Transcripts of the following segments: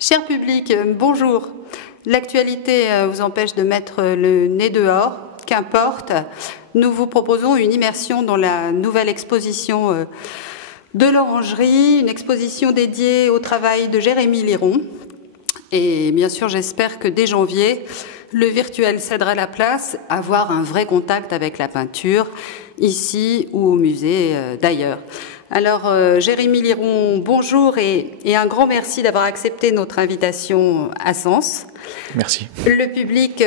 Cher public, bonjour. L'actualité vous empêche de mettre le nez dehors, qu'importe. Nous vous proposons une immersion dans la nouvelle exposition de l'Orangerie, une exposition dédiée au travail de Jérémy Liron. Et bien sûr, j'espère que dès janvier, le virtuel cédera la place, avoir un vrai contact avec la peinture, ici ou au musée d'ailleurs. Alors, Jérémy Liron, bonjour et un grand merci d'avoir accepté notre invitation à Sens. Merci. Le public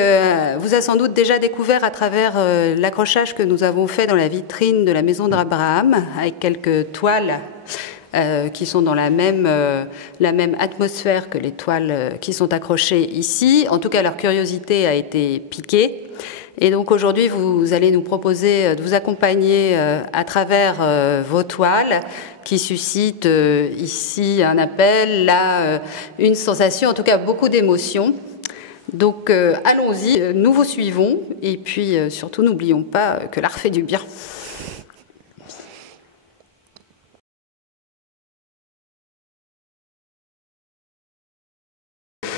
vous a sans doute déjà découvert à travers l'accrochage que nous avons fait dans la vitrine de la Maison d'Abraham, avec quelques toiles qui sont dans la même atmosphère que les toiles qui sont accrochées ici. En tout cas, leur curiosité a été piquée. Et donc aujourd'hui, vous allez nous proposer de vous accompagner à travers vos toiles qui suscitent ici un appel, là une sensation, en tout cas beaucoup d'émotions. Donc allons-y, nous vous suivons et puis surtout n'oublions pas que l'art fait du bien.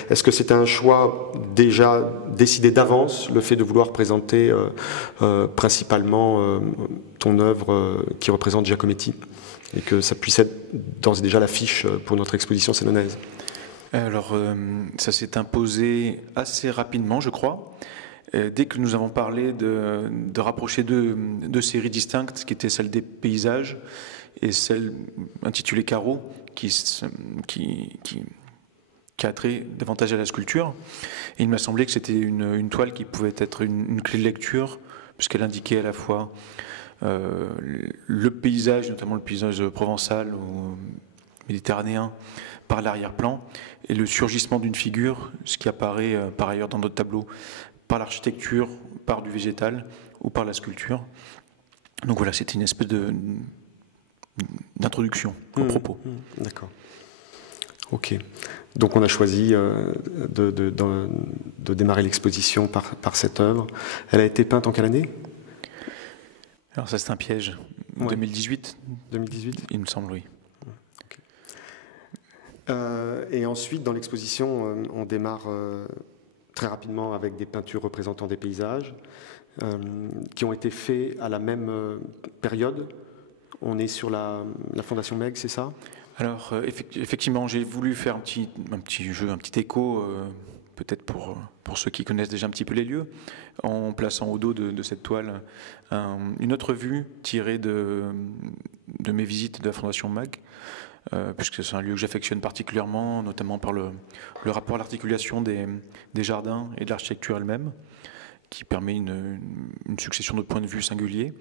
Est-ce que c'était un choix déjà décidé d'avance, le fait de vouloir présenter principalement ton œuvre qui représente Giacometti, et que ça puisse être d'ores et déjà l'affiche pour notre exposition sénonaise? Alors, ça s'est imposé assez rapidement, je crois. Dès que nous avons parlé de rapprocher deux séries distinctes, qui étaient celle des paysages et celle intitulée Carreau, qui a trait davantage à la sculpture. Et il m'a semblé que c'était une toile qui pouvait être une clé de lecture, puisqu'elle indiquait à la fois le paysage, notamment le paysage provençal ou méditerranéen, par l'arrière-plan, et le surgissement d'une figure, ce qui apparaît par ailleurs dans d'autres tableaux, par l'architecture, par du végétal ou par la sculpture. Donc voilà, c'était une espèce d'introduction au propos. D'accord. Ok. Donc on a choisi de démarrer l'exposition par cette œuvre. Elle a été peinte en quelle année? Alors ça c'est un piège. Ouais. 2018 2018 il me semble, oui. Okay. Et ensuite dans l'exposition on démarre très rapidement avec des peintures représentant des paysages qui ont été faits à la même période. On est sur la Fondation Meg, c'est ça? Alors, effectivement, j'ai voulu faire un petit jeu, un petit écho, peut-être pour ceux qui connaissent déjà un petit peu les lieux, en plaçant au dos de cette toile une autre vue tirée de mes visites de la Fondation MAG, puisque c'est un lieu que j'affectionne particulièrement, notamment par le rapport à l'articulation des jardins et de l'architecture elle-même, qui permet une succession de points de vue singuliers.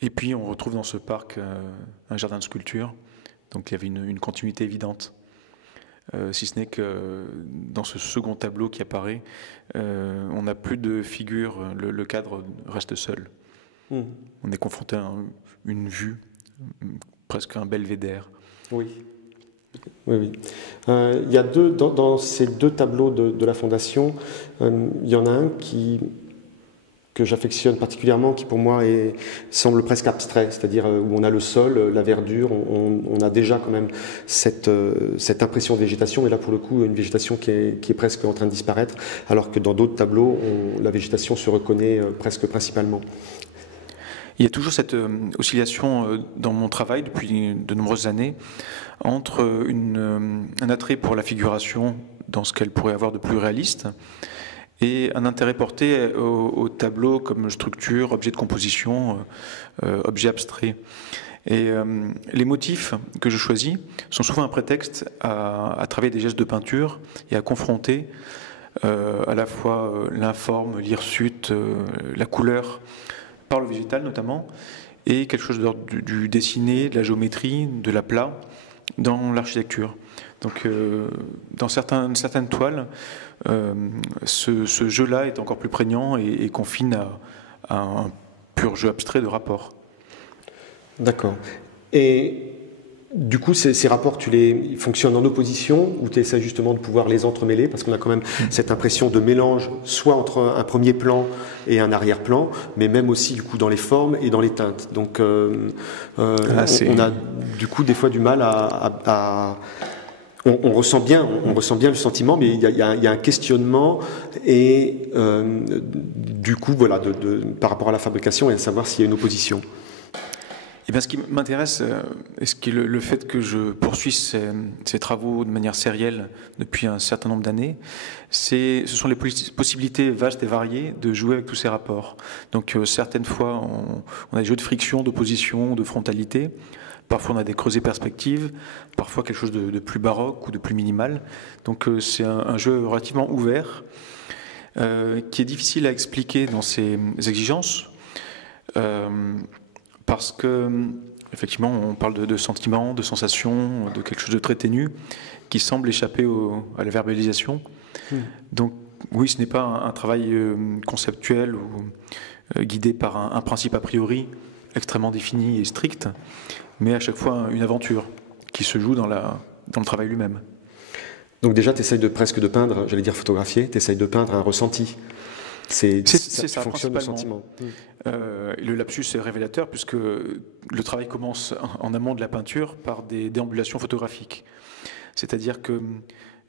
Et puis, on retrouve dans ce parc un jardin de sculpture. Donc il y avait une continuité évidente, si ce n'est que dans ce second tableau qui apparaît, on n'a plus de figure, le cadre reste seul. On est confronté à une vue, presque un belvédère. Oui. Oui. Il y a dans ces deux tableaux de la Fondation, il y en a un que j'affectionne particulièrement, qui pour moi semble presque abstrait, c'est-à-dire où on a le sol, la verdure, on a déjà quand même cette impression de végétation, et là pour le coup une végétation qui est presque en train de disparaître, alors que dans d'autres tableaux, la végétation se reconnaît presque principalement. Il y a toujours cette oscillation dans mon travail depuis de nombreuses années entre un attrait pour la figuration dans ce qu'elle pourrait avoir de plus réaliste, et un intérêt porté au tableau comme structure, objet de composition, objet abstrait. Et les motifs que je choisis sont souvent un prétexte à travailler des gestes de peinture et à confronter à la fois l'informe, l'hirsute, la couleur, par le végétal notamment, et quelque chose d'ordre du dessiné, de la géométrie, de l'aplat, dans l'architecture. Donc dans certaines toiles, ce jeu-là est encore plus prégnant et confine à un pur jeu abstrait de rapport. D'accord. Et du coup, ces rapports, ils fonctionnent en opposition, ou tu essaies justement de pouvoir les entremêler, parce qu'on a quand même cette impression de mélange, soit entre un premier plan et un arrière-plan, mais même aussi du coup dans les formes et dans les teintes. Donc on a du coup des fois du mal à on ressent bien le sentiment, mais il y a un questionnement et du coup, voilà, par rapport à la fabrication et à savoir s'il y a une opposition. Eh bien, ce qui m'intéresse, est le fait que je poursuis ces travaux de manière sérielle depuis un certain nombre d'années, ce sont les possibilités vastes et variées de jouer avec tous ces rapports. Donc, certaines fois, on a des jeux de friction, d'opposition, de frontalité. Parfois, on a des creusets perspectives, parfois quelque chose de plus baroque ou de plus minimal. Donc, c'est un jeu relativement ouvert, qui est difficile à expliquer dans ses exigences. Parce que, effectivement, on parle de sentiments, de sensations, de quelque chose de très ténu qui semble échapper à la verbalisation. Donc, oui, ce n'est pas un travail conceptuel ou guidé par un principe a priori extrêmement défini et strict, mais à chaque fois une aventure qui se joue dans le travail lui-même. Donc déjà, tu essayes presque de peindre, j'allais dire photographier, tu essayes de peindre un ressenti. C'est ça, fonctionne le sentiment. Le lapsus est révélateur puisque le travail commence en amont de la peinture par des déambulations photographiques. C'est-à-dire que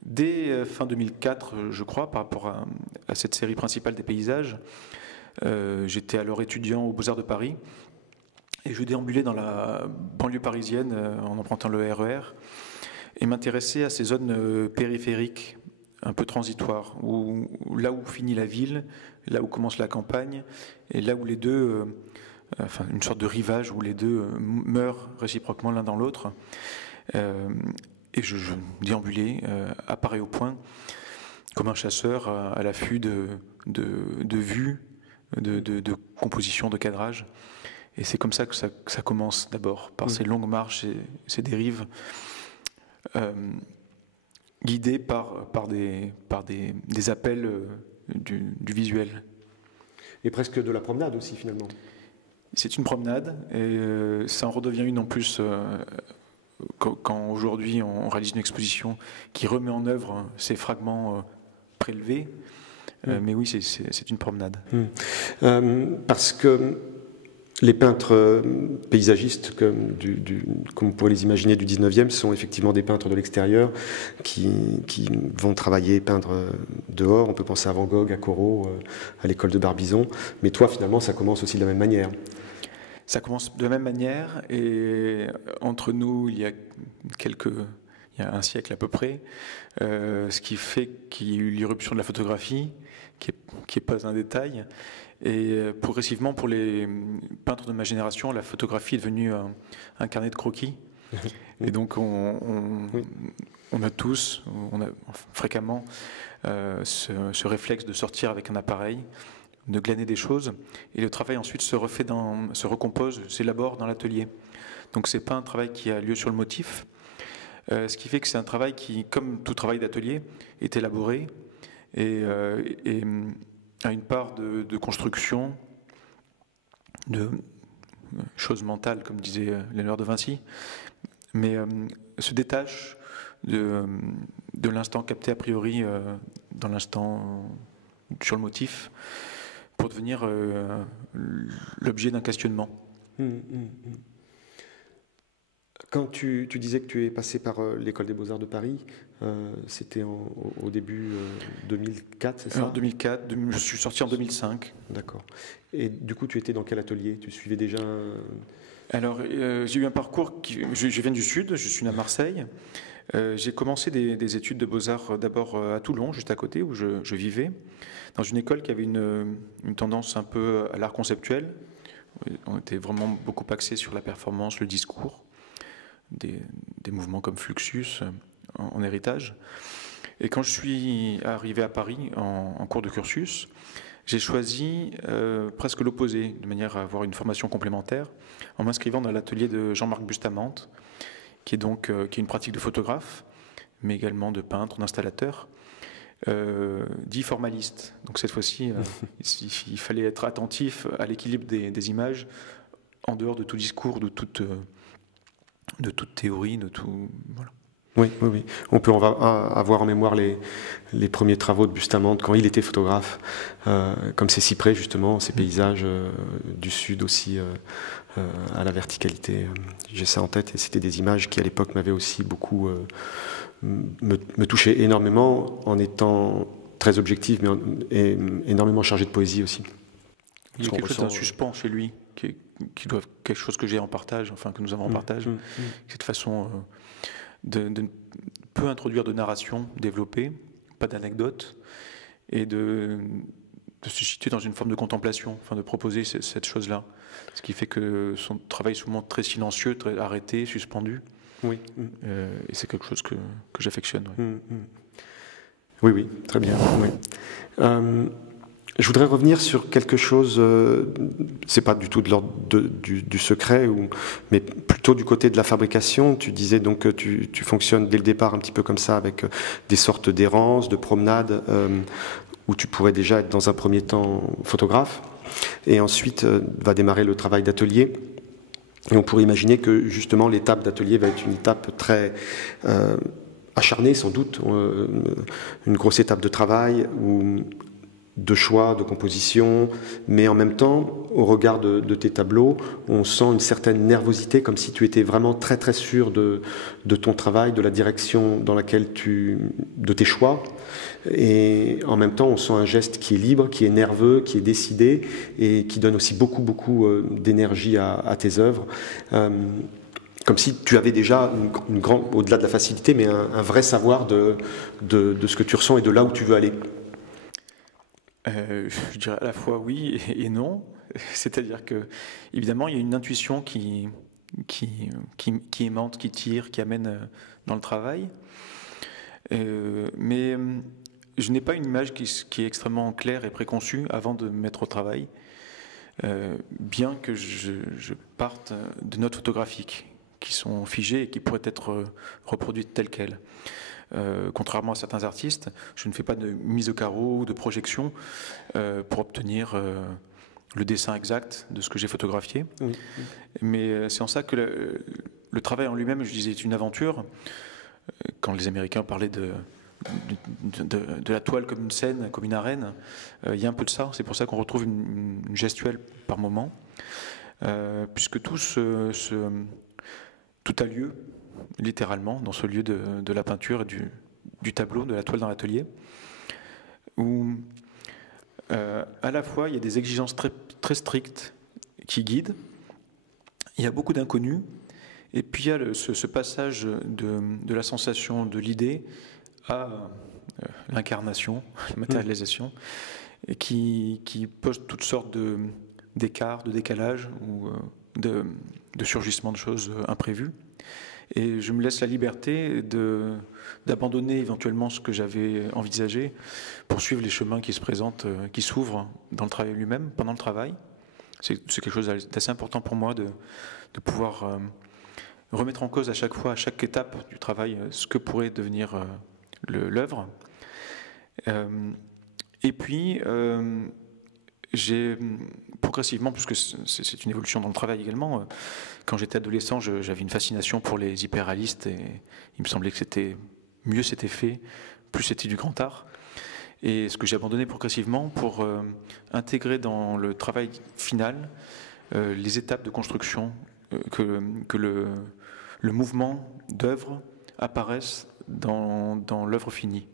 dès fin 2004, je crois, par rapport à cette série principale des paysages, j'étais alors étudiant aux Beaux-Arts de Paris et je déambulais dans la banlieue parisienne en empruntant le RER et m'intéressais à ces zones périphériques un peu transitoires, là où finit la ville, là où commence la campagne, et là où les deux, une sorte de rivage où les deux meurent réciproquement l'un dans l'autre. Et je déambulais à pareil au point, comme un chasseur à l'affût de vues, de composition, de cadrage. Et c'est comme ça que ça commence d'abord, par ces longues marches et ces dérives. Guidé par des appels du visuel. Et presque de la promenade aussi, finalement. C'est une promenade, et ça en redevient une en plus quand aujourd'hui on réalise une exposition qui remet en œuvre ces fragments prélevés. Mais oui, c'est une promenade. Parce que les peintres paysagistes, comme on pourrait les imaginer du 19e, sont effectivement des peintres de l'extérieur qui vont travailler, peindre dehors. On peut penser à Van Gogh, à Corot, à l'école de Barbizon. Mais toi, finalement, ça commence aussi de la même manière. Ça commence de la même manière, et entre nous, il y a un siècle à peu près, ce qui fait qu'il y a eu l'irruption de la photographie, qui est pas un détail. Et progressivement, pour les peintres de ma génération, la photographie est devenue un carnet de croquis. Et donc, on a tous, fréquemment, ce réflexe de sortir avec un appareil, de glaner des choses. Et le travail ensuite se recompose, s'élabore dans l'atelier. Donc, c'est pas un travail qui a lieu sur le motif. Ce qui fait que c'est un travail qui, comme tout travail d'atelier, est élaboré et a une part de construction, de choses mentales, comme disait Léonard de Vinci, mais se détache de l'instant capté a priori dans l'instant sur le motif pour devenir l'objet d'un questionnement. Quand tu disais que tu es passé par l'École des Beaux-Arts de Paris, c'était au début 2004, c'est ça? En 2004, je suis sorti en 2005. D'accord. Et du coup, tu étais dans quel atelier? Tu suivais déjà Alors, j'ai eu un parcours je viens du Sud, je suis né à Marseille. J'ai commencé des études de Beaux-Arts d'abord à Toulon, juste à côté, où je vivais, dans une école qui avait une tendance un peu à l'art conceptuel. On était vraiment beaucoup axé sur la performance, le discours. Des mouvements comme Fluxus en héritage. Et quand je suis arrivé à Paris en cours de cursus, j'ai choisi presque l'opposé, de manière à avoir une formation complémentaire, en m'inscrivant dans l'atelier de Jean-Marc Bustamante, qui est une pratique de photographe, mais également de peintre, d'installateur, dit formaliste. Donc cette fois-ci, il fallait être attentif à l'équilibre des images, en dehors de tout discours, de toute théorie, de tout. Voilà. Oui, oui, oui. On peut avoir en mémoire les premiers travaux de Bustamante quand il était photographe, comme ces cyprès justement, ces paysages du sud aussi à la verticalité. J'ai ça en tête et c'était des images qui à l'époque m'avaient aussi beaucoup me touchaient énormément en étant très objectif et énormément chargé de poésie aussi. Il y a quelque chose d'un suspens chez lui qui doit quelque chose que j'ai en partage, enfin que nous avons en partage, cette façon de peu introduire de narration développée, pas d'anecdote, et de se situer dans une forme de contemplation, enfin de proposer cette chose-là. Ce qui fait que son travail est souvent très silencieux, très arrêté, suspendu. Oui. Et c'est quelque chose que j'affectionne. Oui, oui, très bien. Oui. Je voudrais revenir sur quelque chose, c'est pas du tout de l'ordre du secret, mais plutôt du côté de la fabrication. Tu disais donc que tu fonctionnes dès le départ un petit peu comme ça, avec des sortes d'errances, de promenades, où tu pourrais déjà être dans un premier temps photographe, et ensuite va démarrer le travail d'atelier. Et on pourrait imaginer que justement l'étape d'atelier va être une étape très acharnée sans doute, une grosse étape de travail où de choix, de composition, mais en même temps, au regard de tes tableaux, on sent une certaine nervosité, comme si tu étais vraiment très très sûr de ton travail, de la direction dans laquelle de tes choix, et en même temps, on sent un geste qui est libre, qui est nerveux, qui est décidé, et qui donne aussi beaucoup d'énergie à tes œuvres. Comme si tu avais déjà une grande, au-delà de la facilité, mais un vrai savoir de ce que tu ressens et de là où tu veux aller. Je dirais à la fois oui et non. C'est-à-dire que, évidemment, il y a une intuition qui aimante, qui tire, qui amène dans le travail. Mais je n'ai pas une image qui est extrêmement claire et préconçue avant de me mettre au travail, bien que je parte de notes photographiques qui sont figées et qui pourraient être reproduites telles quelles. Contrairement à certains artistes, je ne fais pas de mise au carreau ou de projection pour obtenir le dessin exact de ce que j'ai photographié. Oui. Mais c'est en ça que le travail en lui-même, je disais, est une aventure. Quand les Américains parlaient de la toile comme une scène, comme une arène, il y a un peu de ça. C'est pour ça qu'on retrouve une gestuelle par moment, puisque tout a lieu littéralement dans ce lieu de la peinture et du tableau, de la toile dans l'atelier, où à la fois il y a des exigences très, très strictes qui guident, il y a beaucoup d'inconnus, et puis il y a ce passage de la sensation de l'idée à l'incarnation, la matérialisation, et qui pose toutes sortes d'écarts, de décalages ou de surgissements de choses imprévues. Et je me laisse la liberté d'abandonner éventuellement ce que j'avais envisagé pour suivre les chemins qui se présentent, qui s'ouvrent dans le travail lui-même, pendant le travail. C'est quelque chose d'assez important pour moi de pouvoir remettre en cause à chaque fois, à chaque étape du travail, ce que pourrait devenir l'œuvre. Et puis, j'ai progressivement, puisque c'est une évolution dans le travail également, quand j'étais adolescent, j'avais une fascination pour les hyperréalistes et il me semblait que mieux c'était fait, plus c'était du grand art. Et ce que j'ai abandonné progressivement pour intégrer dans le travail final les étapes de construction, que le mouvement d'œuvre apparaisse dans l'œuvre finie.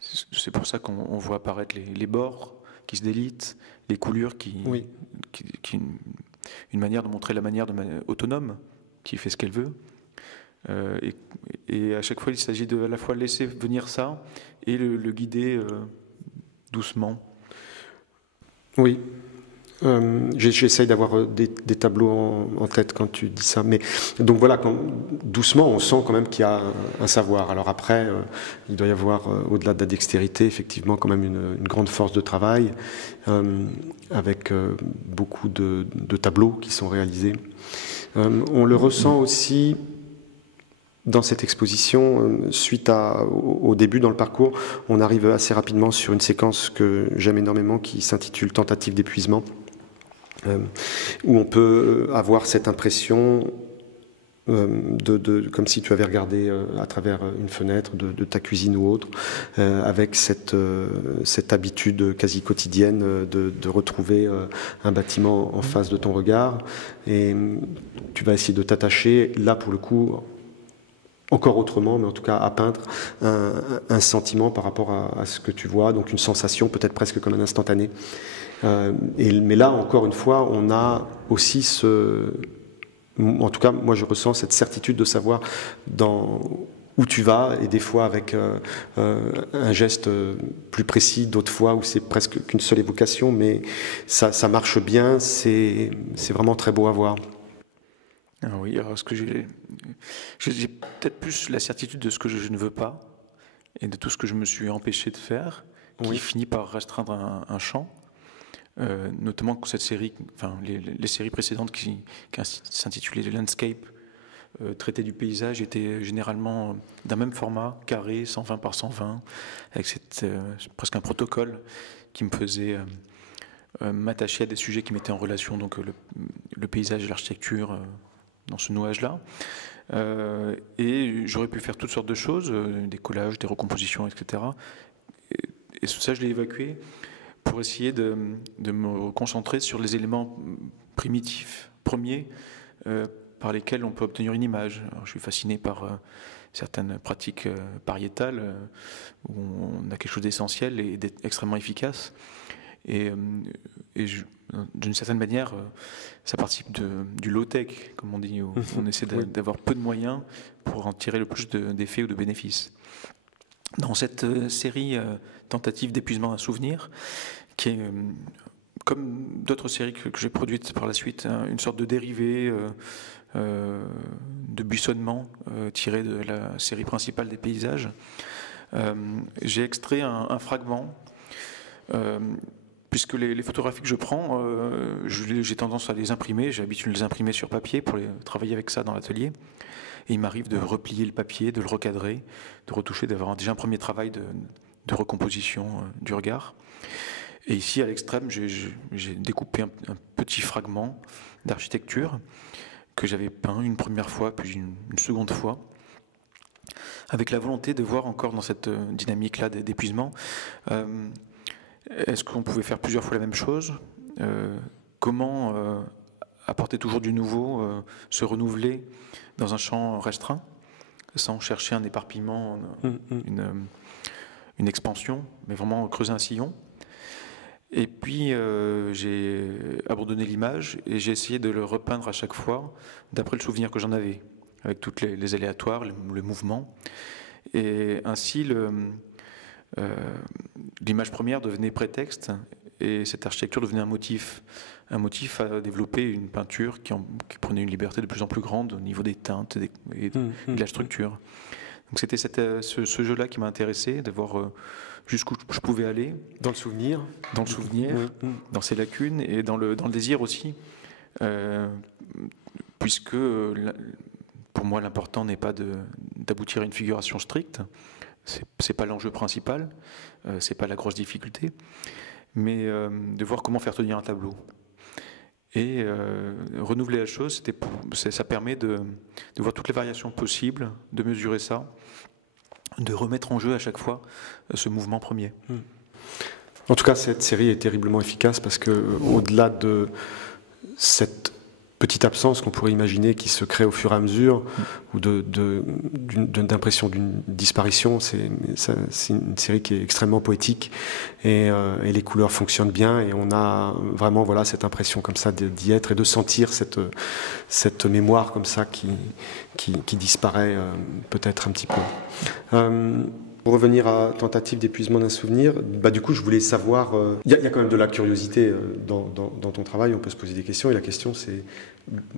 C'est pour ça qu'on voit apparaître les bords qui se délitent, les coulures qui une manière de montrer la manière autonome qui fait ce qu'elle veut. Et à chaque fois, il s'agit de à la fois laisser venir ça et le guider doucement. Oui. J'essaye d'avoir des tableaux en tête quand tu dis ça, mais donc voilà, doucement on sent quand même qu'il y a un savoir. Alors après, il doit y avoir au-delà de la dextérité, effectivement, quand même une grande force de travail, avec beaucoup de tableaux qui sont réalisés. On le ressent aussi dans cette exposition, suite au début dans le parcours, on arrive assez rapidement sur une séquence que j'aime énormément qui s'intitule « Tentative d'épuisement », où on peut avoir cette impression comme si tu avais regardé à travers une fenêtre de ta cuisine ou autre, avec cette habitude quasi quotidienne de retrouver un bâtiment en face de ton regard. Et tu vas essayer de t'attacher, là pour le coup, encore autrement, mais en tout cas à peindre un sentiment par rapport à ce que tu vois, donc une sensation peut-être presque comme un instantané. Mais là, encore une fois, on a aussi en tout cas, moi je ressens cette certitude de savoir où tu vas, et des fois avec un geste plus précis, d'autres fois où c'est presque qu'une seule évocation, mais ça marche bien, c'est vraiment très beau à voir. Ah oui, alors j'ai peut-être plus la certitude de ce que je ne veux pas et de tout ce que je me suis empêché de faire, qui finit par restreindre un champ. Notamment cette série, enfin les séries précédentes qui s'intitulaient les Landscape, traitaient du paysage, étaient généralement d'un même format, carré, 120 par 120, avec presque un protocole qui me faisait m'attacher à des sujets qui mettaient en relation donc le paysage et l'architecture dans ce nouage-là. Et j'aurais pu faire toutes sortes de choses, des collages, des recompositions, etc. Et ça, je l'ai évacué pour essayer de me concentrer sur les éléments primitifs, premiers, par lesquels on peut obtenir une image. Alors, je suis fasciné par certaines pratiques pariétales, où on a quelque chose d'essentiel et d'extrêmement efficace. Et d'une certaine manière, ça participe du low-tech, comme on dit, où on essaie d'avoir peu de moyens pour en tirer le plus d'effets ou de bénéfices. Dans cette série Tentative d'épuisement d'un souvenir, qui est, comme d'autres séries que j'ai produites par la suite, une sorte de dérivé de buissonnement tiré de la série principale des paysages, j'ai extrait un fragment, puisque les photographies que je prends, j'ai tendance à les imprimer, j'ai l'habitude de les imprimer sur papier pour travailler avec ça dans l'atelier. Et il m'arrive de replier le papier, de le recadrer, de retoucher, d'avoir déjà un premier travail de recomposition du regard. Et ici, à l'extrême, j'ai découpé un petit fragment d'architecture que j'avais peint une première fois, puis une seconde fois, avec la volonté de voir encore dans cette dynamique-là d'épuisement, est-ce qu'on pouvait faire plusieurs fois la même chose, comment apporter toujours du nouveau, se renouveler dans un champ restreint, sans chercher un éparpillement, une expansion, mais vraiment creuser un sillon. Et puis j'ai abandonné l'image et j'ai essayé de le repeindre à chaque fois d'après le souvenir que j'en avais, avec toutes les aléatoires, le mouvement. Et ainsi, l'image première devenait prétexte et cette architecture devenait un motif à développer une peinture qui prenait une liberté de plus en plus grande au niveau des teintes et de la structure. Donc c'était ce jeu-là qui m'a intéressé, de voir jusqu'où je pouvais aller. Dans le souvenir. Dans le souvenir, dans ses lacunes et dans le désir aussi. Puisque pour moi l'important n'est pas d'aboutir à une figuration stricte, c'est pas l'enjeu principal, c'est pas la grosse difficulté, mais de voir comment faire tenir un tableau. Et renouveler la chose, ça permet de voir toutes les variations possibles, de mesurer ça, de remettre en jeu à chaque fois ce mouvement premier. En tout cas, cette série est terriblement efficace parce que, au-delà de cette petite absence qu'on pourrait imaginer qui se crée au fur et à mesure, ou d'impression d'une disparition, c'est une série qui est extrêmement poétique et les couleurs fonctionnent bien et on a vraiment cette impression comme ça d'y être et de sentir cette mémoire comme ça qui disparaît peut-être un petit peu. Pour revenir à tentative d'épuisement d'un souvenir, du coup je voulais savoir, il y a quand même de la curiosité dans ton travail, on peut se poser des questions et la question c'est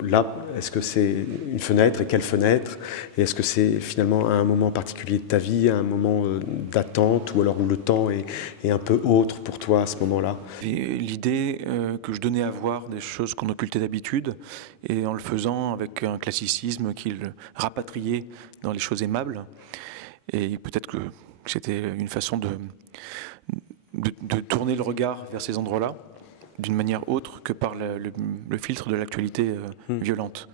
là, est-ce que c'est une fenêtre et quelle fenêtre, et est-ce que c'est finalement à un moment particulier de ta vie, à un moment d'attente ou alors où le temps est un peu autre pour toi à ce moment-là? L'idée que je donnais à voir des choses qu'on occultait d'habitude et en le faisant avec un classicisme qu'il rapatriait dans les choses aimables. Et peut-être que c'était une façon de tourner le regard vers ces endroits-là d'une manière autre que par le filtre de l'actualité violente.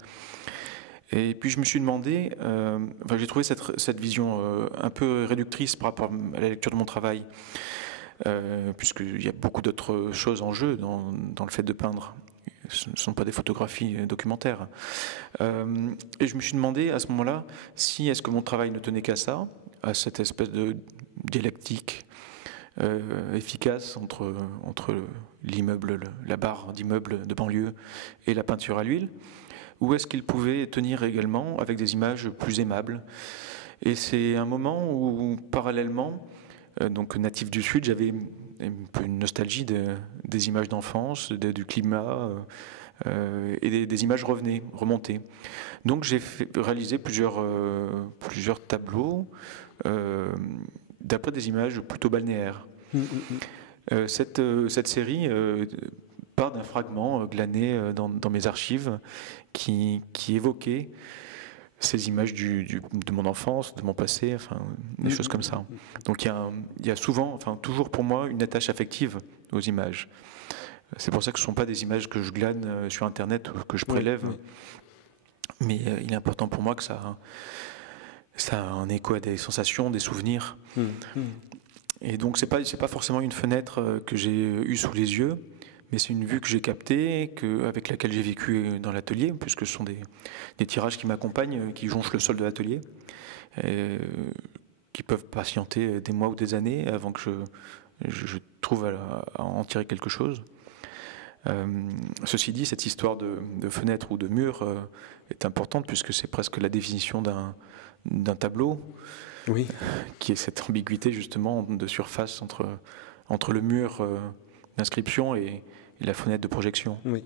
Et puis je me suis demandé, j'ai trouvé cette vision un peu réductrice par rapport à la lecture de mon travail, puisqu'il y a beaucoup d'autres choses en jeu dans le fait de peindre. Ce ne sont pas des photographies documentaires. Et je me suis demandé à ce moment-là si est-ce que mon travail ne tenait qu'à ça, à cette espèce de dialectique efficace entre l'immeuble, la barre d'immeuble de banlieue et la peinture à l'huile, ou est-ce qu'il pouvait tenir également avec des images plus aimables. Et c'est un moment où, parallèlement, donc natif du Sud, j'avais un peu une nostalgie des images d'enfance, du climat, et des images remontaient. Donc j'ai réalisé plusieurs tableaux d'après des images plutôt balnéaires. Cette série part d'un fragment glané dans mes archives qui évoquait ces images de mon enfance, de mon passé, enfin, des choses comme ça. Donc il y a souvent, enfin toujours pour moi, une attache affective aux images. C'est pour ça que ce ne sont pas des images que je glane sur Internet ou que je prélève, mais il est important pour moi que ça a un écho à des sensations, des souvenirs. Et donc c'est pas forcément une fenêtre que j'ai eue sous les yeux, mais c'est une vue que j'ai captée, avec laquelle j'ai vécu dans l'atelier, puisque ce sont des tirages qui m'accompagnent, qui jonchent le sol de l'atelier, qui peuvent patienter des mois ou des années avant que je trouve à en tirer quelque chose. Ceci dit, cette histoire de fenêtre ou de mur est importante, puisque c'est presque la définition d'un tableau, qui est cette ambiguïté justement de surface entre le mur d'inscription et la fenêtre de projection. Oui.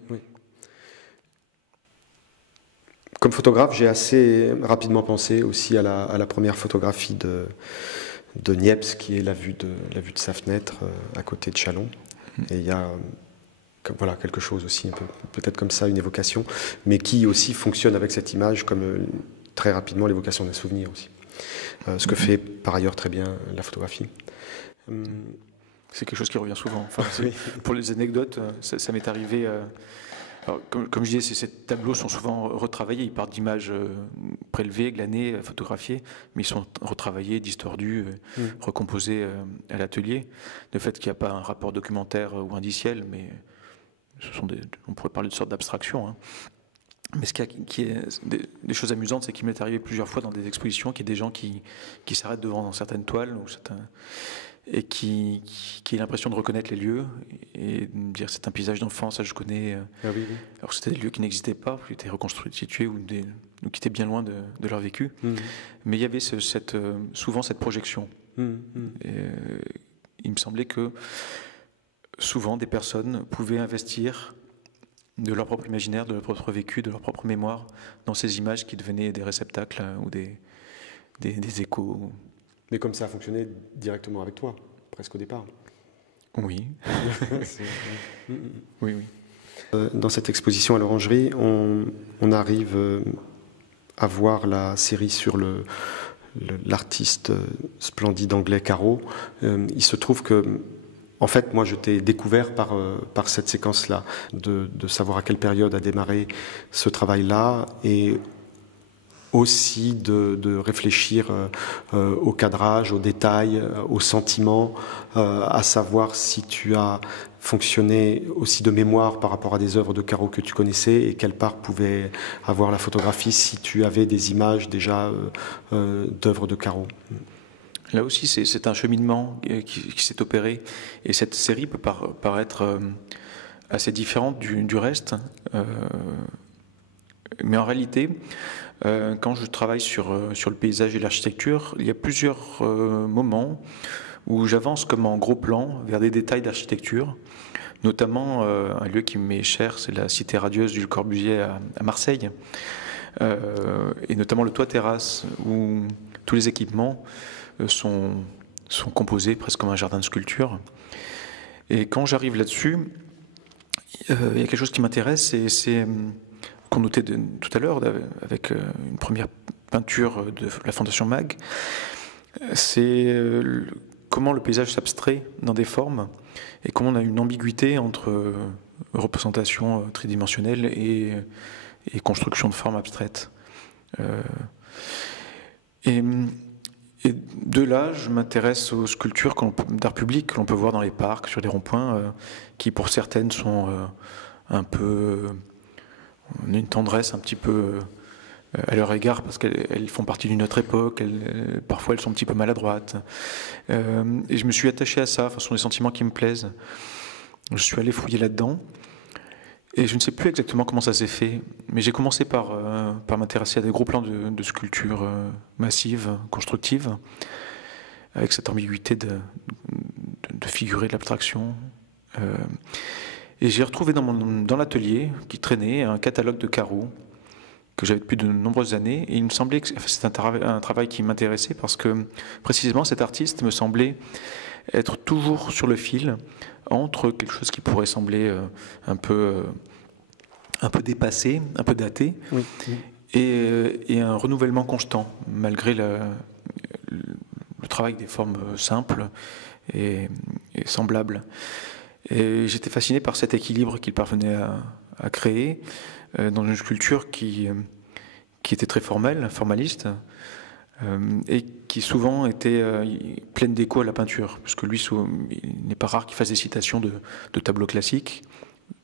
Comme photographe, j'ai assez rapidement pensé aussi à la première photographie de Niepce, qui est la vue de sa fenêtre à côté de Châlons. Et il y a quelque chose aussi, peut-être comme ça, une évocation, mais qui aussi fonctionne avec cette image comme très rapidement l'évocation d'un souvenir aussi. Ce que fait par ailleurs très bien la photographie. C'est quelque chose qui revient souvent. Enfin, pour les anecdotes, ça m'est arrivé. Alors, comme je disais, ces tableaux sont souvent retravaillés. Ils partent d'images prélevées, glanées, photographiées, mais ils sont retravaillés, distordus, recomposés à l'atelier. Le fait qu'il n'y a pas un rapport documentaire ou indiciel, mais on pourrait parler de sorte d'abstraction. Hein. Mais ce qui est des choses amusantes, c'est qu'il m'est arrivé plusieurs fois dans des expositions qu'il y a des gens qui s'arrêtent devant certaines toiles et qui aient l'impression de reconnaître les lieux et de me dire c'est un paysage d'enfance, ça je connais. Alors que c'était des lieux qui n'existaient pas, qui étaient reconstitués ou qui étaient bien loin de leur vécu. Mais il y avait souvent cette projection. Et, il me semblait que souvent des personnes pouvaient investir de leur propre imaginaire, de leur propre vécu, de leur propre mémoire dans ces images qui devenaient des réceptacles ou des échos. Mais comme ça a fonctionné directement avec toi, presque au départ. Oui. Oui. Dans cette exposition à l'Orangerie, on arrive à voir la série sur l'artiste splendide anglais Caro. Il se trouve que, en fait, moi, je t'ai découvert par cette séquence-là, de savoir à quelle période a démarré ce travail-là, et aussi de réfléchir au cadrage, aux détails, aux sentiments, à savoir si tu as fonctionné aussi de mémoire par rapport à des œuvres de Caro que tu connaissais, et quelle part pouvait avoir la photographie si tu avais des images déjà d'œuvres de Caro. Là aussi, c'est un cheminement qui s'est opéré, et cette série peut paraître assez différente du reste, mais en réalité, quand je travaille sur le paysage et l'architecture, il y a plusieurs moments où j'avance comme en gros plan vers des détails d'architecture, notamment un lieu qui m'est cher, c'est la cité radieuse du Le Corbusier à Marseille, et notamment le toit-terrasse, où tous les équipements sont composés presque comme un jardin de sculpture. Et quand j'arrive là-dessus, il y a quelque chose qui m'intéresse, c'est qu'on notait tout à l'heure avec une première peinture de la Fondation Mag, c'est comment le paysage s'abstrait dans des formes et comment on a une ambiguïté entre représentation tridimensionnelle et construction de formes abstraites. Et de là, je m'intéresse aux sculptures d'art public que l'on peut voir dans les parcs, sur les ronds-points, qui pour certaines sont un peu... On a une tendresse un petit peu à leur égard parce qu'elles font partie d'une autre époque, parfois elles sont un petit peu maladroites. Et je me suis attaché à ça, enfin, ce sont des sentiments qui me plaisent. Je suis allé fouiller là-dedans. Et je ne sais plus exactement comment ça s'est fait, mais j'ai commencé par m'intéresser à des gros plans de sculptures massives, constructives, avec cette ambiguïté de figurer de l'abstraction. Et j'ai retrouvé dans l'atelier qui traînait un catalogue de carreaux que j'avais depuis de nombreuses années, et il me semblait que c'était un travail qui m'intéressait parce que précisément cet artiste me semblait être toujours sur le fil entre quelque chose qui pourrait sembler un peu dépassé, un peu daté, oui. Et un renouvellement constant, malgré le travail des formes simples et semblables. Et j'étais fasciné par cet équilibre qu'il parvenait à créer dans une sculpture qui était très formelle, formaliste, et qui souvent était pleine d'écho à la peinture, parce que lui, il n'est pas rare qu'il fasse des citations de tableaux classiques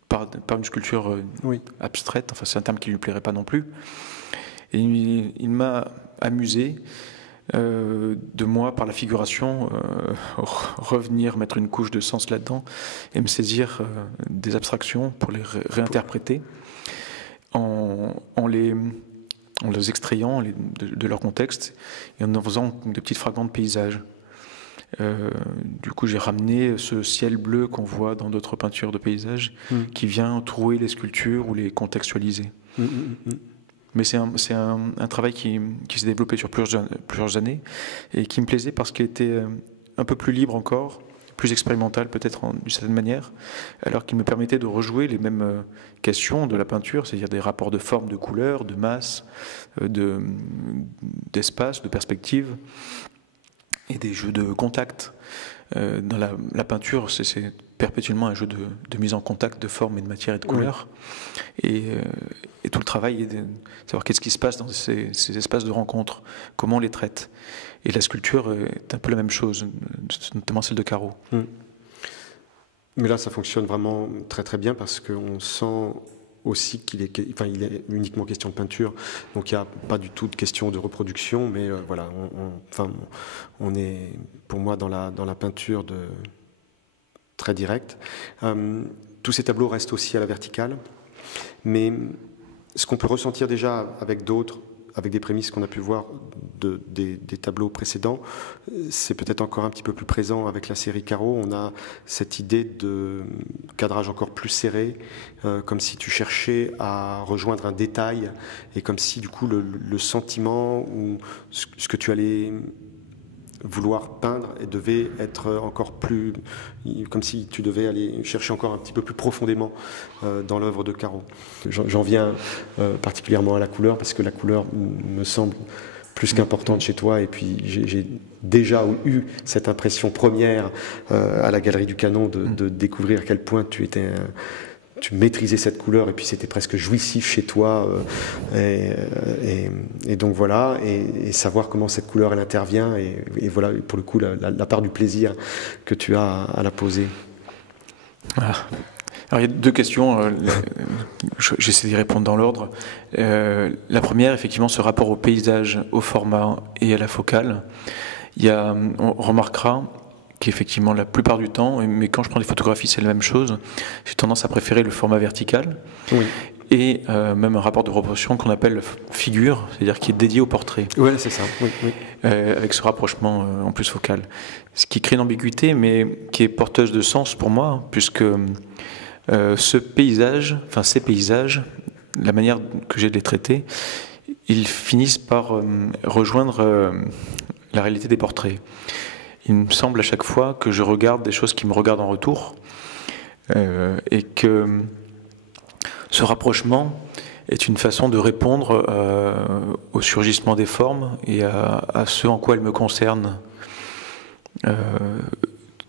par une sculpture oui. abstraite, enfin c'est un terme qui ne lui plairait pas non plus. Et il m'a amusé de moi, par la figuration, revenir mettre une couche de sens là-dedans et me saisir des abstractions pour les réinterpréter en les extrayant de leur contexte et en faisant des petits fragments de paysages. Du coup, j'ai ramené ce ciel bleu qu'on voit dans d'autres peintures de paysages qui vient trouer les sculptures ou les contextualiser. Mais c'est un travail qui s'est développé sur plusieurs années et qui me plaisait parce qu'il était un peu plus libre encore, plus expérimental peut-être d'une certaine manière, alors qu'il me permettait de rejouer les mêmes questions de la peinture, c'est-à-dire des rapports de forme, de couleur, de masse, d'espace, de perspective, et des jeux de contact. Dans la peinture, c'est perpétuellement un jeu de mise en contact de forme et de matière et de couleur. Oui. Et tout le travail est de savoir qu'est-ce qui se passe dans ces espaces de rencontre, comment on les traite. Et la sculpture est un peu la même chose, notamment celle de Caro. Mais là, ça fonctionne vraiment très très bien parce qu'on sent aussi il est uniquement question de peinture, donc il n'y a pas du tout de question de reproduction, mais voilà, on est pour moi dans la peinture très directe. Tous ces tableaux restent aussi à la verticale, mais ce qu'on peut ressentir déjà avec d'autres, avec des prémices qu'on a pu voir des tableaux précédents, c'est peut-être encore un petit peu plus présent avec la série Caro. On a cette idée de cadrage encore plus serré, comme si tu cherchais à rejoindre un détail, et comme si du coup le sentiment ou ce que tu allais vouloir peindre et devait être encore plus, comme si tu devais aller chercher encore un petit peu plus profondément dans l'œuvre de Caro. J'en viens particulièrement à la couleur, parce que la couleur me semble plus qu'importante chez toi, et puis j'ai déjà eu cette impression première à la Galerie du Canon de découvrir à quel point tu maîtrisais cette couleur, et puis c'était presque jouissif chez toi, et donc voilà, et savoir comment cette couleur elle intervient, et voilà pour le coup la part du plaisir que tu as à la poser. Voilà. Alors il y a deux questions, j'essaie d'y répondre dans l'ordre. La première, effectivement, ce rapport au paysage, au format et à la focale. On remarquera qu'effectivement, la plupart du temps, mais quand je prends des photographies, c'est la même chose, j'ai tendance à préférer le format vertical, oui. Et même un rapport de proportion qu'on appelle figure, c'est-à-dire qui est dédié au portrait. Oui, c'est ça, oui, oui. Avec ce rapprochement en plus focal. Ce qui crée une ambiguïté, mais qui est porteuse de sens pour moi, puisque ces paysages, la manière que j'ai de les traiter, ils finissent par rejoindre la réalité des portraits. Il me semble à chaque fois que je regarde des choses qui me regardent en retour, et que ce rapprochement est une façon de répondre au surgissement des formes et à ce en quoi elles me concernent.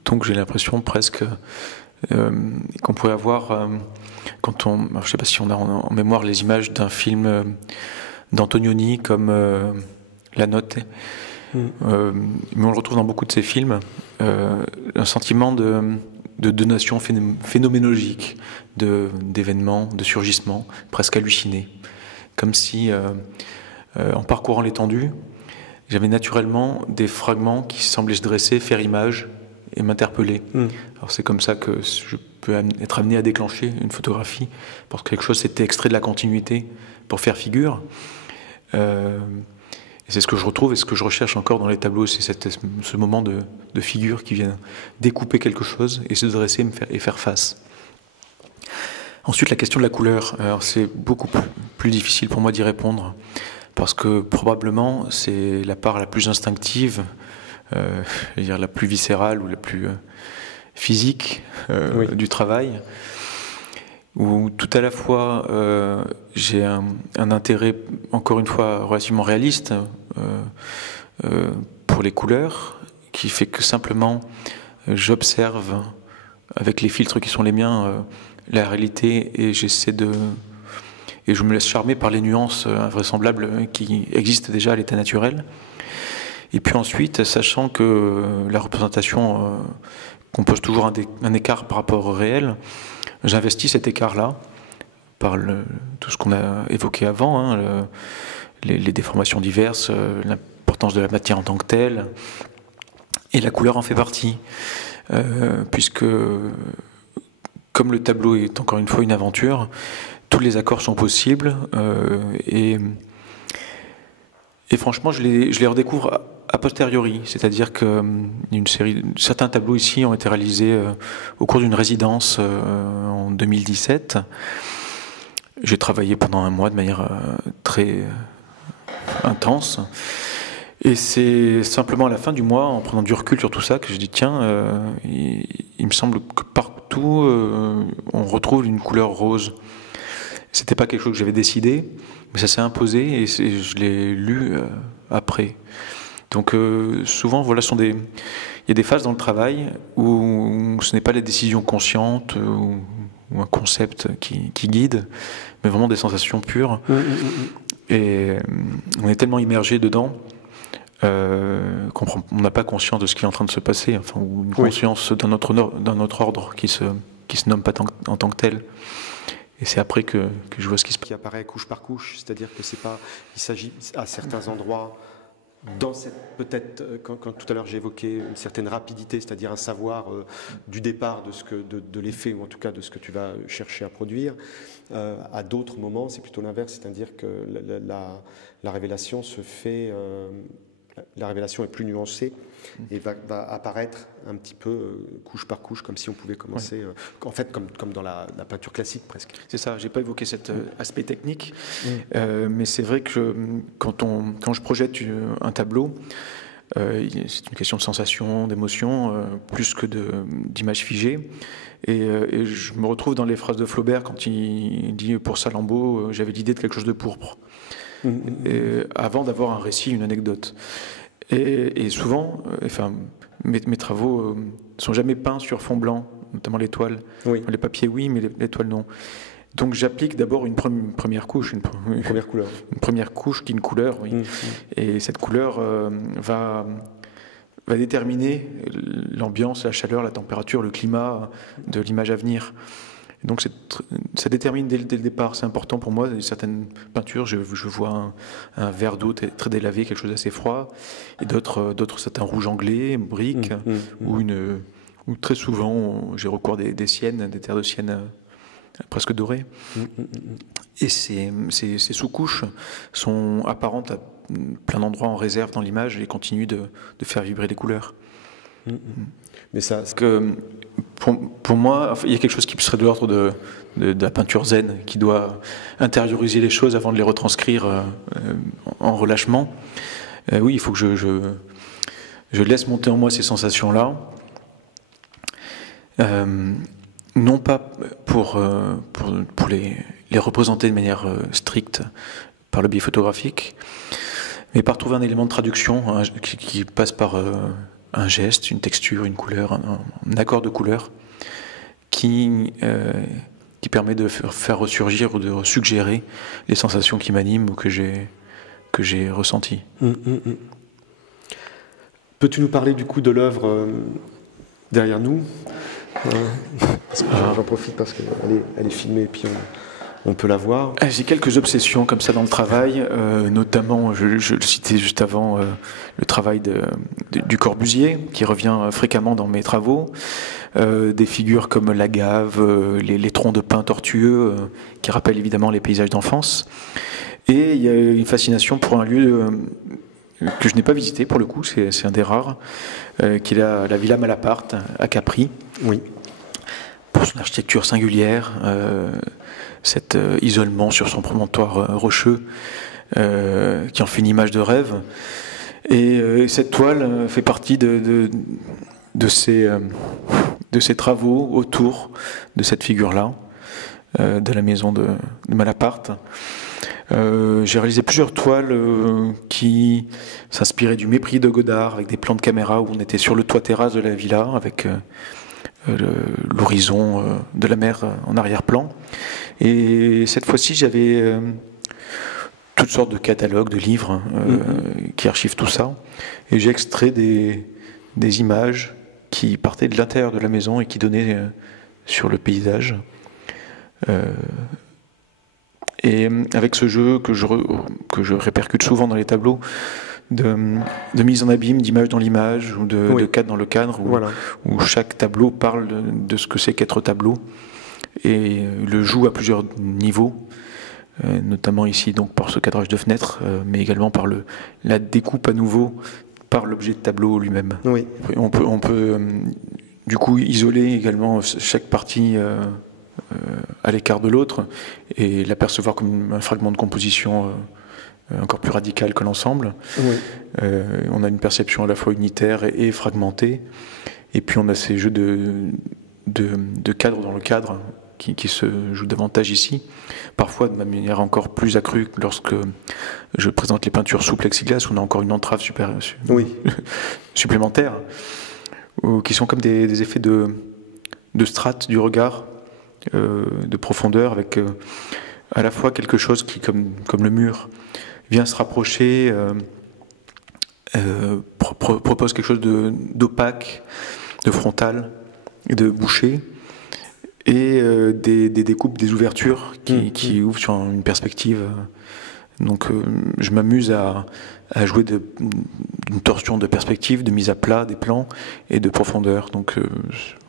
Donc j'ai l'impression presque qu'on pourrait avoir, alors je ne sais pas si on a en mémoire les images d'un film d'Antonioni comme La Notte. Mais on le retrouve dans beaucoup de ses films, un sentiment de donation phénoménologique, d'événements, de surgissements, presque hallucinés. Comme si, en parcourant l'étendue, j'avais naturellement des fragments qui semblaient se dresser, faire image et m'interpeller. Alors c'est comme ça que je peux être amené à déclencher une photographie, parce que quelque chose s'était extrait de la continuité pour faire figure. Et c'est ce que je retrouve et ce que je recherche encore dans les tableaux, c'est ce moment de figure qui vient découper quelque chose et se dresser et faire face. Ensuite, la question de la couleur. Alors, c'est beaucoup plus difficile pour moi d'y répondre, parce que probablement c'est la part la plus instinctive, je veux dire la plus viscérale ou la plus physique du travail, où tout à la fois j'ai un intérêt, encore une fois, relativement réaliste pour les couleurs, qui fait que simplement j'observe avec les filtres qui sont les miens la réalité, et et je me laisse charmer par les nuances invraisemblables qui existent déjà à l'état naturel. Et puis ensuite, sachant que la représentation compose toujours un écart par rapport au réel, j'investis cet écart-là par tout ce qu'on a évoqué avant, les déformations diverses, l'importance de la matière en tant que telle, et la couleur en fait partie, puisque comme le tableau est encore une fois une aventure, tous les accords sont possibles, et franchement je les redécouvre a posteriori, c'est-à-dire que certains tableaux ici ont été réalisés au cours d'une résidence en 2017. J'ai travaillé pendant un mois de manière très intense, et c'est simplement à la fin du mois, en prenant du recul sur tout ça, que je dis tiens, il me semble que partout on retrouve une couleur rose. C'était pas quelque chose que j'avais décidé, mais ça s'est imposé et je l'ai lu après. Donc souvent, voilà, il y a des phases dans le travail où ce n'est pas la décision consciente ou un concept qui guide, mais vraiment des sensations pures. Et on est tellement immergé dedans qu'on n'a pas conscience de ce qui est en train de se passer, enfin, ou une conscience d'un autre ordre qui se nomme pas en tant que tel. Et c'est après que je vois ce qui se passe. Qui apparaît couche par couche, c'est-à-dire que il s'agit à certains endroits, dans peut-être, quand tout à l'heure j'ai évoqué une certaine rapidité, c'est-à-dire un savoir du départ de l'effet, ou en tout cas de ce que tu vas chercher à produire, à d'autres moments c'est plutôt l'inverse, c'est-à-dire que la révélation se fait, la révélation est plus nuancée et va apparaître un petit peu couche par couche, comme si on pouvait commencer, en fait comme dans la peinture classique presque. C'est ça, j'ai pas évoqué cet aspect technique, mais c'est vrai que quand je projette un tableau, c'est une question de sensation, d'émotion, plus que d'image figée. Et je me retrouve dans les phrases de Flaubert quand il dit pour Salammbô, j'avais l'idée de quelque chose de pourpre. Avant d'avoir un récit, une anecdote. Et souvent, mes travaux ne sont jamais peints sur fond blanc, notamment les toiles. Les papiers, oui, mais les toiles, non. Donc j'applique d'abord une première couche, une première couleur. Une première couche qui est une couleur, oui. Et cette couleur va déterminer l'ambiance, la chaleur, la température, le climat de l'image à venir. Donc ça détermine dès le départ, c'est important pour moi. Certaines peintures, je vois un verre d'eau très délavé, quelque chose d'assez froid, et d'autres c'est un rouge anglais, brique, ou très souvent j'ai recours des terres de sienne presque dorées. Et ces sous-couches sont apparentes à plein d'endroits en réserve dans l'image et continuent de faire vibrer les couleurs. Mais ça, que pour moi, il y a quelque chose qui serait de l'ordre de la peinture zen, qui doit intérioriser les choses avant de les retranscrire en relâchement. Oui, il faut que je laisse monter en moi ces sensations-là, non pas pour les représenter de manière stricte par le biais photographique, mais par trouver un élément de traduction qui passe par un geste, une texture, une couleur, un accord de couleur qui permet de faire ressurgir ou de suggérer les sensations qui m'animent ou que j'ai que j'ai ressenti. Peux-tu nous parler du coup de l'œuvre derrière nous? J'en profite parce qu'elle est filmée et puis on peut la voir. J'ai quelques obsessions comme ça dans le travail, notamment, je le citais juste avant, le travail du Corbusier, qui revient fréquemment dans mes travaux. Des figures comme l'agave, les troncs de pin tortueux, qui rappellent évidemment les paysages d'enfance. Et il y a une fascination pour un lieu que je n'ai pas visité pour le coup, c'est un des rares, qui est la Villa Malaparte à Capri. Oui. Pour son architecture singulière, cet isolement sur son promontoire rocheux, qui en fait une image de rêve. Et cette toile fait partie de ces travaux autour de cette figure-là, de la maison de Malaparte. J'ai réalisé plusieurs toiles qui s'inspiraient du Mépris de Godard, avec des plans de caméra où on était sur le toit terrasse de la villa, avec l'horizon de la mer en arrière-plan. Et cette fois-ci, j'avais toutes sortes de catalogues, de livres qui archivent tout ça. Et j'ai extrait des images qui partaient de l'intérieur de la maison et qui donnaient sur le paysage. Et avec ce jeu que je répercute souvent dans les tableaux, de mise en abîme, d'image dans l'image, ou de cadre dans le cadre, où chaque tableau parle de ce que c'est qu'être tableau, et le joue à plusieurs niveaux, notamment ici donc par ce cadrage de fenêtre, mais également par la découpe à nouveau, par l'objet de tableau lui-même. Oui. On peut du coup isoler également chaque partie à l'écart de l'autre et l'apercevoir comme un fragment de composition encore plus radical que l'ensemble. Oui. On a une perception à la fois unitaire et fragmentée, et puis on a ces jeux de cadre dans le cadre qui se jouent davantage ici, parfois de manière encore plus accrue lorsque je présente les peintures sous plexiglas, où on a encore une entrave supplémentaire, qui sont comme des effets de strates du regard, de profondeur, avec à la fois quelque chose qui, comme le mur, vient se rapprocher, propose quelque chose d'opaque, de frontal, de bouché, et des découpes, des ouvertures qui ouvrent sur une perspective. Donc je m'amuse à jouer d'une torsion de perspective, de mise à plat des plans et de profondeur. Donc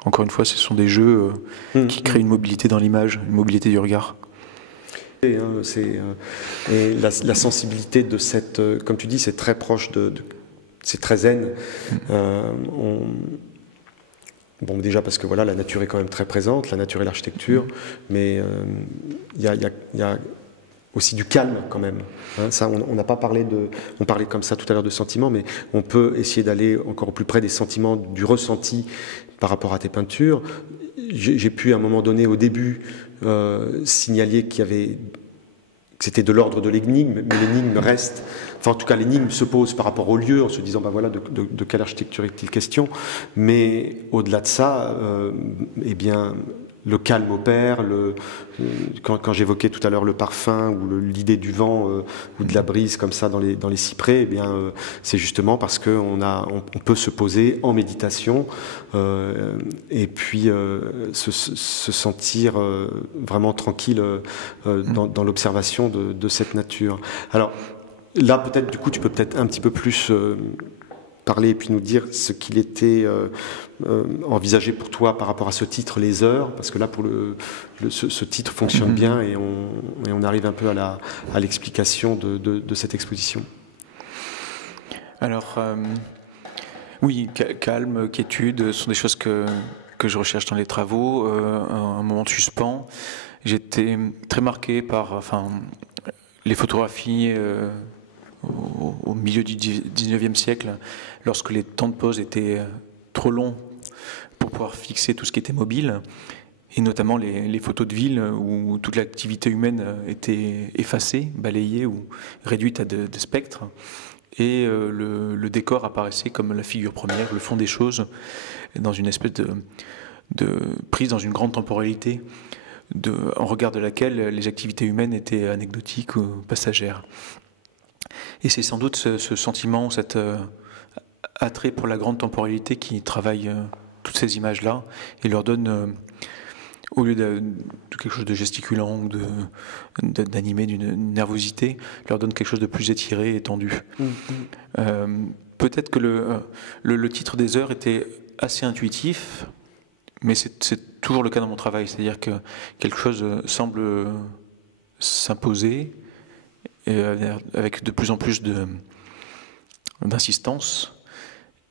encore une fois, ce sont des jeux qui créent une mobilité dans l'image, une mobilité du regard. Et la sensibilité de cette, comme tu dis, c'est très proche c'est très zen. Bon, déjà parce que voilà, la nature est quand même très présente, la nature et l'architecture, mais il y a aussi du calme quand même. Hein, ça, on n'a pas parlé on parlait comme ça tout à l'heure de sentiments, mais on peut essayer d'aller encore au plus près des sentiments, du ressenti par rapport à tes peintures. J'ai pu à un moment donné, au début, signaler que c'était de l'ordre de l'énigme, mais l'énigme reste. Enfin, en tout cas, l'énigme se pose par rapport au lieu, en se disant, ben voilà, de quelle architecture est-il question. Mais au-delà de ça, eh bien, le calme opère. Quand j'évoquais tout à l'heure le parfum ou l'idée du vent ou de la brise comme ça dans les cyprès, eh bien, c'est justement parce qu'on peut se poser en méditation et puis se sentir vraiment tranquille dans l'observation de cette nature. Alors là, peut-être, du coup, tu peux peut-être un petit peu plus parler et puis nous dire ce qu'il était envisagé pour toi par rapport à ce titre, Les Heures, parce que là, pour ce titre fonctionne bien et on arrive un peu à l'explication de cette exposition. Alors, oui, calme, quiétude, sont des choses que je recherche dans les travaux, un moment de suspens. J'étais très marqué par les photographies au milieu du 19e siècle, lorsque les temps de pause étaient trop longs pour pouvoir fixer tout ce qui était mobile, et notamment les photos de ville où toute l'activité humaine était effacée, balayée ou réduite à des spectres, et le décor apparaissait comme la figure première, le fond des choses, dans une espèce de prise dans une grande temporalité, en regard de laquelle les activités humaines étaient anecdotiques ou passagères. Et c'est sans doute ce sentiment, cet attrait pour la grande temporalité qui travaille toutes ces images-là et leur donne, au lieu de quelque chose de gesticulant ou d'animé d'une nervosité, leur donne quelque chose de plus étiré et tendu. Peut-être que le titre des heures était assez intuitif, mais c'est toujours le cas dans mon travail, c'est-à-dire que quelque chose semble s'imposer avec de plus en plus d'insistance,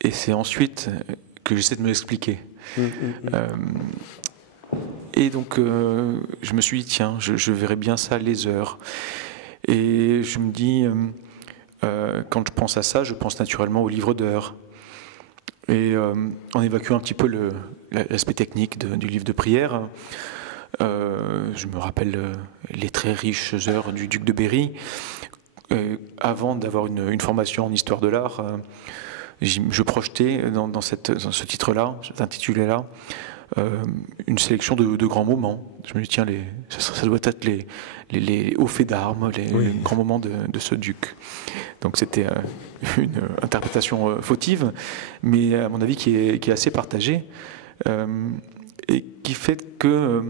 et c'est ensuite que j'essaie de me l'expliquer. Et donc je me suis dit, tiens, je verrais bien ça, les heures. Et je me dis, quand je pense à ça, je pense naturellement au livre d'heures. Et en évacuant un petit peu l'aspect technique du livre de prière, je me rappelle les très riches heures du duc de Berry. Avant d'avoir une formation en histoire de l'art, je projetais dans ce titre-là, cet intitulé-là, une sélection de grands moments. Je me dis, tiens, ça doit être les hauts faits d'armes, les grands moments de ce duc. Donc c'était une interprétation fautive, mais à mon avis qui est assez partagée, et qui fait que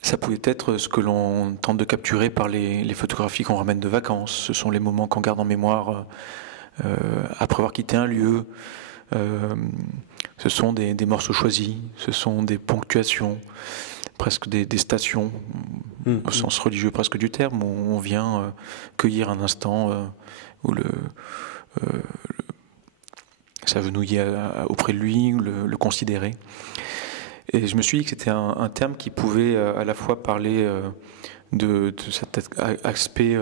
ça pouvait être ce que l'on tente de capturer par les photographies qu'on ramène de vacances. Ce sont les moments qu'on garde en mémoire après avoir quitté un lieu. Ce sont des morceaux choisis, ce sont des ponctuations, presque des stations, au sens religieux presque du terme, où on vient cueillir un instant où s'agenouiller auprès de lui, le considérer. Et je me suis dit que c'était un terme qui pouvait à la fois parler de cet aspect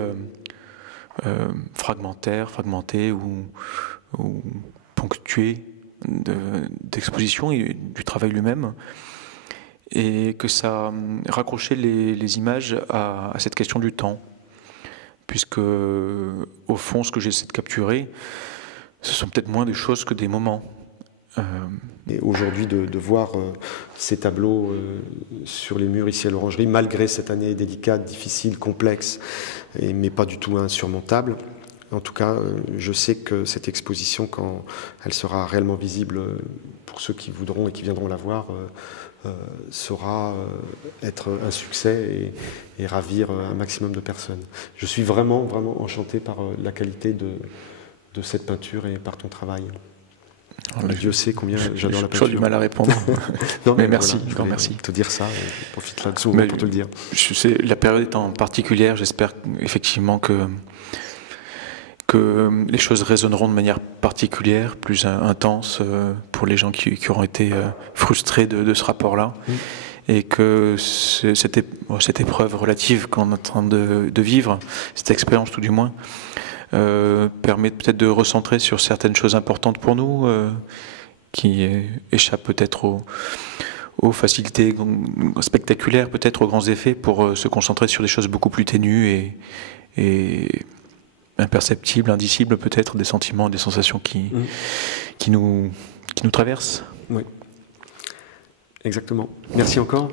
fragmenté ou ponctué d'exposition et du travail lui-même, et que ça raccrochait les images à cette question du temps, puisque au fond ce que j'essaie de capturer, ce sont peut-être moins des choses que des moments. Et aujourd'hui de voir ces tableaux sur les murs ici à l'Orangerie, malgré cette année délicate, difficile, complexe, mais pas du tout insurmontable. En tout cas, je sais que cette exposition, quand elle sera réellement visible pour ceux qui voudront et qui viendront la voir, saura être un succès et ravir un maximum de personnes. Je suis vraiment, vraiment enchanté par la qualité de cette peinture et par ton travail. Dieu sait combien j'adore la peinture. J'ai du mal à répondre. Non, mais merci, voilà, je vous remercie. Te dire ça, je profite là souvent pour te le dire. La période étant particulière, j'espère effectivement que les choses résonneront de manière particulière, plus intense pour les gens qui auront été frustrés de ce rapport-là, et que cette épreuve relative qu'on est en train de vivre, cette expérience tout du moins, permet peut-être de recentrer sur certaines choses importantes pour nous, qui échappent peut-être aux facilités spectaculaires, peut-être aux grands effets, pour se concentrer sur des choses beaucoup plus ténues et imperceptibles, indicibles peut-être, des sentiments, des sensations qui nous traversent. Oui, exactement. Merci encore.